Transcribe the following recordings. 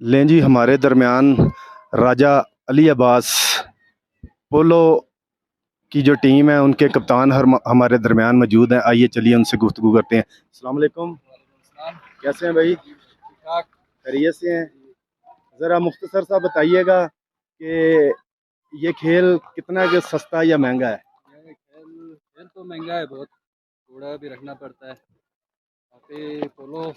लें जी, हमारे दरमियान राजा अली अब्बास पोलो की जो टीम है उनके कप्तान हमारे दरमियान मौजूद हैं। आइए चलिए उनसे गुफ्तगू करते हैं। अस्सलाम वालेकुम। कैसे हैं भाई? खैरियत से हैं? ज़रा मुख्तसर सा बताइएगा कि ये खेल कितना के सस्ता या महंगा है? ये खेल खेल तो महंगा है बहुत, थोड़ा भी रखना पड़ता है। बाकी पोलो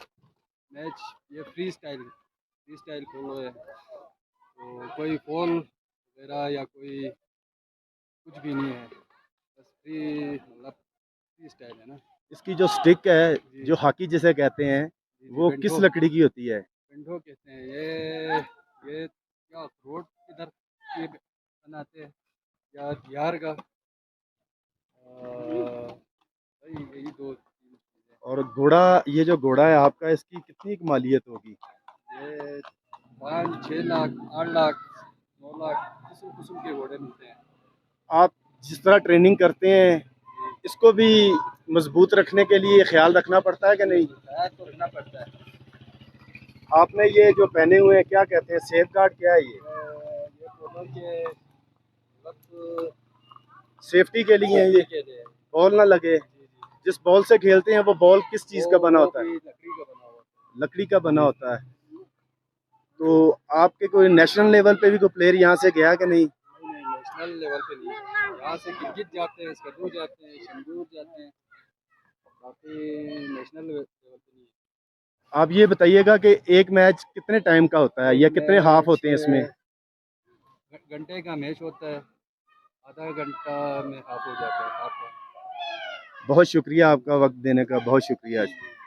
मैच ये फ्री स्टाइल पोलो है, तो कोई फॉल वगैरह या कोई कुछ भी नहीं है, बस मतलब फ्री स्टाइल है ना। इसकी जो स्टिक है, जी जो हॉकी जिसे कहते हैं, जी जी वो किस पेंटो लकड़ी की होती है? पेंटो कहते हैं। ये क्या अखरोट इधर ये बनाते हैं या दियार का, वही यही दो तीन चीज़ें। और घोड़ा, ये जो घोड़ा है आपका, इसकी कितनी मालियत होगी? ये 5 6 लाख 8 लाख 9 लाख किस्म किस्म के घोड़े मिलते हैं। आप जिस तरह ट्रेनिंग करते हैं, इसको भी मजबूत रखने के लिए ख्याल रखना पड़ता है कि नहीं? ख्याल तो रखना पड़ता है। आपने ये जो पहने हुए हैं, क्या कहते हैं, सेफ गार्ड क्या है ये? ये पोलो के मतलब सेफ्टी के लिए है सेफ्टी ये, के लिए। बॉल ना लगे। जी जी, जिस बॉल से खेलते हैं वो बॉल किस चीज़ का बना वो होता भी है? लकड़ी का बना हुआ लकड़ी का बना है। होता है। तो आपके कोई नेशनल लेवल पे भी कोई प्लेयर यहाँ से गया कि नहीं? नहीं नहीं, नेशनल लेवल पे नहीं है। यहाँ से गिरगित जाते हैं, स्कदू जाते हैं, शंदूर जाते हैं, बाकी नेशनल लेवल पे नहीं है। आप ये बताइएगा कि एक मैच कितने टाइम का होता है एक या कितने हाफ मैच होते हैं इसमें? घंटे का मैच होता है, आधा घंटा में हाफ हो जाता है, हाफ का। बहुत शुक्रिया, आपका वक्त देने का बहुत शुक्रिया। जी जी।